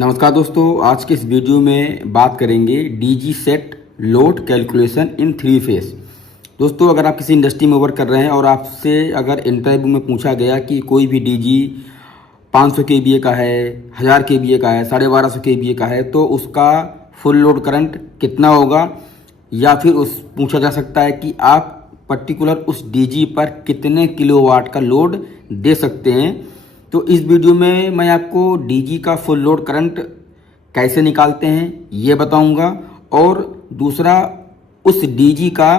नमस्कार दोस्तों, आज के इस वीडियो में बात करेंगे DG set load calculation in 3 face. दोस्तों, अगर आप किसी इंडस्ट्री में वर्क कर रहे हैं और आपसे अगर इंटरव्यू में पूछा गया कि कोई भी डीजी 500 केवीए का है, 1000 केवीए का है, 1250 केवीए का है, तो उसका फुल लोड करंट कितना होगा, या फिर पूछा जा सकता है कि आप पर्टिकुलर उस डीजी पर कितने किलोवाट का लोड दे सकते हैं। तो इस वीडियो में मैं आपको डीजी का फुल लोड करंट कैसे निकालते हैं ये बताऊंगा, और दूसरा उस डीजी का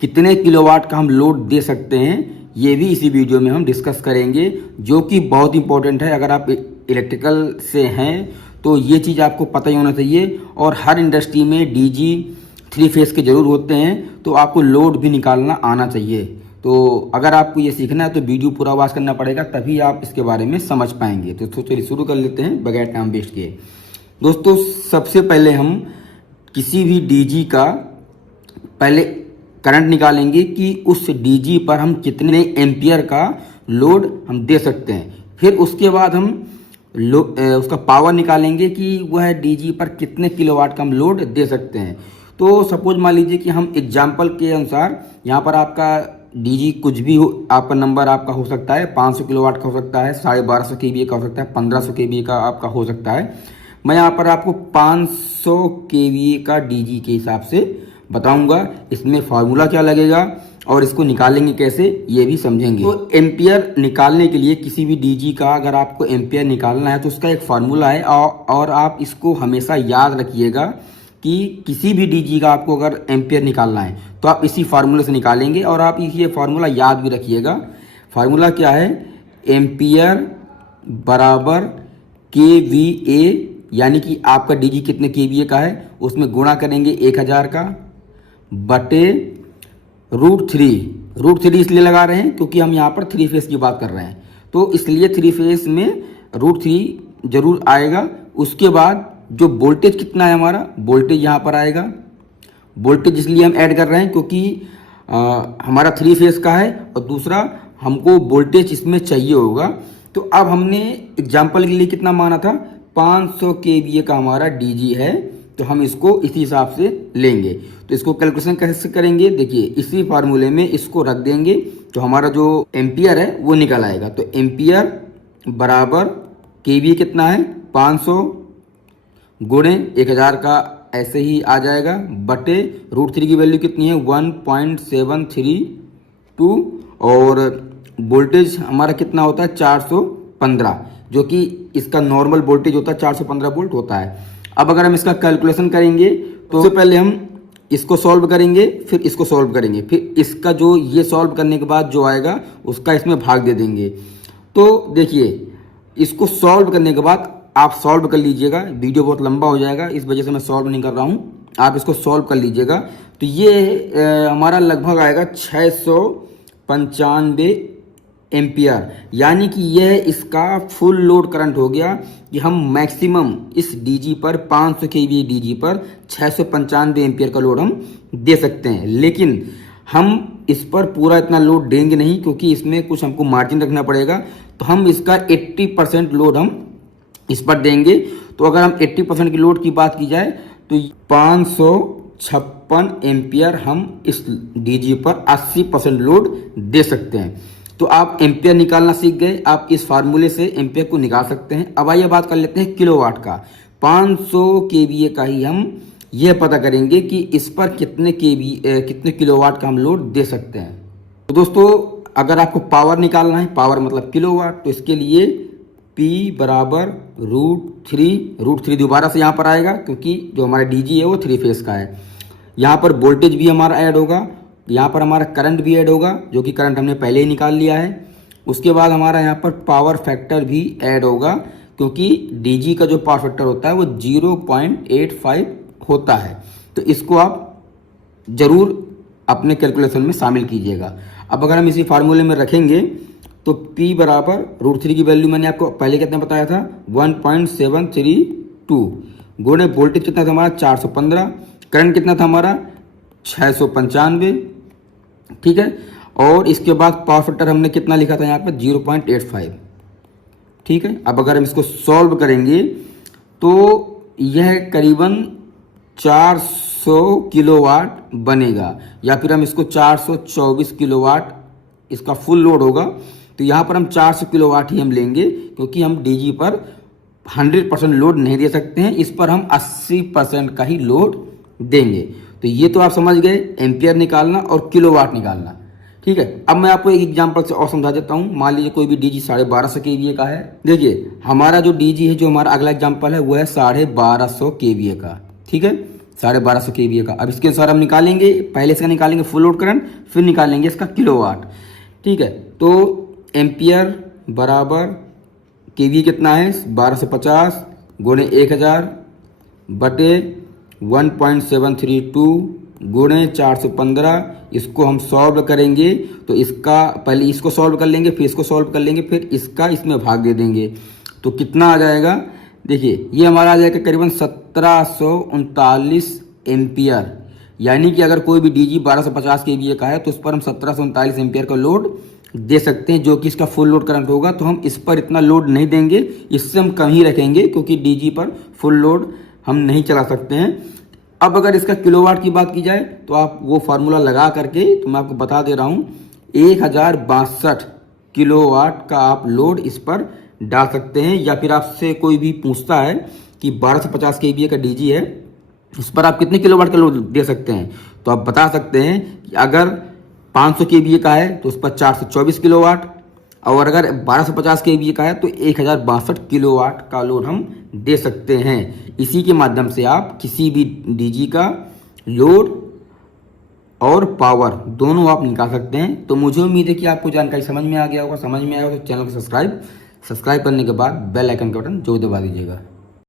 कितने किलोवाट का हम लोड दे सकते हैं ये भी इसी वीडियो में हम डिस्कस करेंगे, जो कि बहुत इंपॉर्टेंट है। अगर आप इलेक्ट्रिकल से हैं तो ये चीज़ आपको पता ही होना चाहिए, और हर इंडस्ट्री में डीजी 3 फेस के ज़रूर होते हैं, तो आपको लोड भी निकालना आना चाहिए। तो अगर आपको ये सीखना है तो वीडियो पूरा वॉच करना पड़ेगा, तभी आप इसके बारे में समझ पाएंगे। तो चलिए शुरू कर लेते हैं बगैर टाइम वेस्ट किए। दोस्तों, सबसे पहले हम किसी भी डीजी का पहले करंट निकालेंगे कि उस डीजी पर हम कितने एम्पियर का लोड हम दे सकते हैं। फिर उसके बाद हम उसका पावर निकालेंगे कि वह डीजी पर कितने किलोवाट का हम लोड दे सकते हैं। तो सपोज मान लीजिए कि हम एग्जाम्पल के अनुसार यहाँ पर आपका डीजी कुछ भी हो, आपका नंबर आपका हो सकता है 500 किलोवाट का हो सकता है, 1250 केवीए का हो सकता है, 1500 केवीए का आपका हो सकता है। मैं यहाँ पर आपको 500 केवीए का डीजी के हिसाब से बताऊंगा। इसमें फार्मूला क्या लगेगा और इसको निकालेंगे कैसे ये भी समझेंगे। तो एम्पियर निकालने के लिए किसी भी डीजी का अगर आपको एम्पियर निकालना है तो उसका एक फार्मूला है, और आप इसको हमेशा याद रखिएगा कि किसी भी डीजी का आपको अगर एम्पियर निकालना है तो आप इसी फार्मूले से निकालेंगे, और आप ये फार्मूला याद भी रखिएगा। फार्मूला क्या है? एम्पियर बराबर केवीए, यानी कि आपका डीजी कितने केवीए का है उसमें गुणा करेंगे 1000 का बटे √3 इसलिए लगा रहे हैं क्योंकि हम यहाँ पर 3 फेस की बात कर रहे हैं, तो इसलिए 3 फेस में √3 जरूर आएगा। उसके बाद जो वोल्टेज कितना है हमारा, वोल्टेज यहाँ पर आएगा। वोल्टेज इसलिए हम ऐड कर रहे हैं क्योंकि हमारा 3 फेस का है, और दूसरा हमको वोल्टेज इसमें चाहिए होगा। तो अब हमने एग्जांपल के लिए कितना माना था, 500 केवीए का हमारा डीजी है, तो हम इसको इसी हिसाब से लेंगे। तो इसको कैलकुलेशन कैसे करेंगे, देखिए इसी फार्मूले में इसको रख देंगे तो हमारा जो एम्पियर है वो निकल आएगा। तो एम्पियर बराबर केवीए कितना है 500 गुणे 1000 का ऐसे ही आ जाएगा, बटे √3 की वैल्यू कितनी है 1.732, और वोल्टेज हमारा कितना होता है 415, जो कि इसका नॉर्मल वोल्टेज होता है 415 वोल्ट होता है। अब अगर हम इसका कैलकुलेशन करेंगे तो सबसे पहले हम इसको सॉल्व करेंगे, फिर इसको सॉल्व करेंगे, फिर इसका जो ये सॉल्व करने के बाद जो आएगा उसका इसमें भाग दे देंगे। तो देखिए, इसको सॉल्व करने के बाद आप सॉल्व कर लीजिएगा, वीडियो बहुत लंबा हो जाएगा इस वजह से मैं सॉल्व नहीं कर रहा हूँ, आप इसको सॉल्व कर लीजिएगा। तो ये हमारा लगभग आएगा 695 एम्पियर, यानी कि यह इसका फुल लोड करंट हो गया कि हम मैक्सिमम इस डीजी पर 500 केवीए डीजी पर 695 एम्पियर का लोड हम दे सकते हैं। लेकिन हम इस पर पूरा इतना लोड देंगे नहीं, क्योंकि इसमें कुछ हमको मार्जिन रखना पड़ेगा। तो हम इसका 80% लोड हम इस पर देंगे। तो अगर हम 80% की लोड की बात की जाए तो 556 एम्पियर हम इस डीजी पर 80% लोड दे सकते हैं। तो आप एम्पियर निकालना सीख गए, आप इस फार्मूले से एम्पियर को निकाल सकते हैं। अब आइए बात कर लेते हैं किलोवाट का। 500 केवीए का ही हम यह पता करेंगे कि इस पर कितने किलोवाट का हम लोड दे सकते हैं। तो दोस्तों, अगर आपको पावर निकालना है, पावर मतलब किलोवाट, तो इसके लिए P बराबर √3 दोबारा से यहाँ पर आएगा क्योंकि जो हमारा डीजी है वो 3 फेस का है। यहाँ पर वोल्टेज भी हमारा ऐड होगा, यहाँ पर हमारा करंट भी ऐड होगा, जो कि करंट हमने पहले ही निकाल लिया है। उसके बाद हमारा यहाँ पर पावर फैक्टर भी ऐड होगा, क्योंकि डीजी का जो पावर फैक्टर होता है वो 0.85 होता है। तो इसको आप जरूर अपने कैलकुलेशन में शामिल कीजिएगा। अब अगर हम इसी फार्मूले में रखेंगे तो P बराबर √3 की वैल्यू मैंने आपको पहले कितना बताया था 1.732, गुणे वोल्टेज कितना था हमारा 415, करंट कितना था हमारा 695, ठीक है। और इसके बाद पावर फैक्टर हमने कितना लिखा था यहाँ पर 0.85, ठीक है। अब अगर हम इसको सॉल्व करेंगे तो यह करीबन 400 किलोवाट बनेगा, या फिर हम इसको 424 किलोवाट इसका फुल लोड होगा। तो यहाँ पर हम 400 किलोवाट ही हम लेंगे, क्योंकि हम डीजी पर 100% लोड नहीं दे सकते हैं, इस पर हम 80% का ही लोड देंगे। तो ये तो आप समझ गए, एम्पियर निकालना और किलोवाट निकालना। ठीक है, अब मैं आपको एक एग्जांपल से और समझा देता हूँ। मान लीजिए कोई भी डीजी 1250 केवीए का है। देखिए हमारा जो डीजी है, जो हमारा अगला एग्जांपल है, वो है 1250 केवीए का। ठीक है, 1250 केवीए का। अब इसके अनुसार हम निकालेंगे, पहले इसका निकालेंगे फुल लोड करंट, फिर निकालेंगे इसका किलोवाट। ठीक है, तो एम्पियर बराबर केवीए कितना है, 1250 गुणे 1000 बटे 1.732 गुणे 415। इसको हम सॉल्व करेंगे, तो इसका पहले इसको सॉल्व कर लेंगे, फिर इसको सॉल्व कर लेंगे, फिर इसका इसमें भाग दे देंगे। तो कितना आ जाएगा, देखिए ये हमारा आ जाएगा करीबन 1739 एम्पियर। यानी कि अगर कोई भी डीजी 1250 केवीए का है तो उस पर हम 1739 एम्पियर का लोड दे सकते हैं, जो कि इसका फुल लोड करंट होगा। तो हम इस पर इतना लोड नहीं देंगे, इससे हम कम ही रखेंगे, क्योंकि डीजी पर फुल लोड हम नहीं चला सकते हैं। अब अगर इसका किलोवाट की बात की जाए, तो आप वो फार्मूला लगा करके, तो मैं आपको बता दे रहा हूँ, 1062 किलोवाट का आप लोड इस पर डाल सकते हैं। या फिर आपसे कोई भी पूछता है कि 1250 केवीए का डीजी है, इस पर आप कितने किलोवाट का लोड दे सकते हैं, तो आप बता सकते हैं कि अगर 500 केवीए का है तो उस पर 424 किलोवाट, और अगर 1250 केवीए का है तो 1062 किलोवाट का लोड हम दे सकते हैं। इसी के माध्यम से आप किसी भी डीजी का लोड और पावर दोनों आप निकाल सकते हैं। तो मुझे उम्मीद है कि आपको जानकारी समझ में आ गया होगा। समझ में आया हो तो चैनल को सब्सक्राइब करने के बाद बेल आइकन का बटन जरूर दबा दीजिएगा।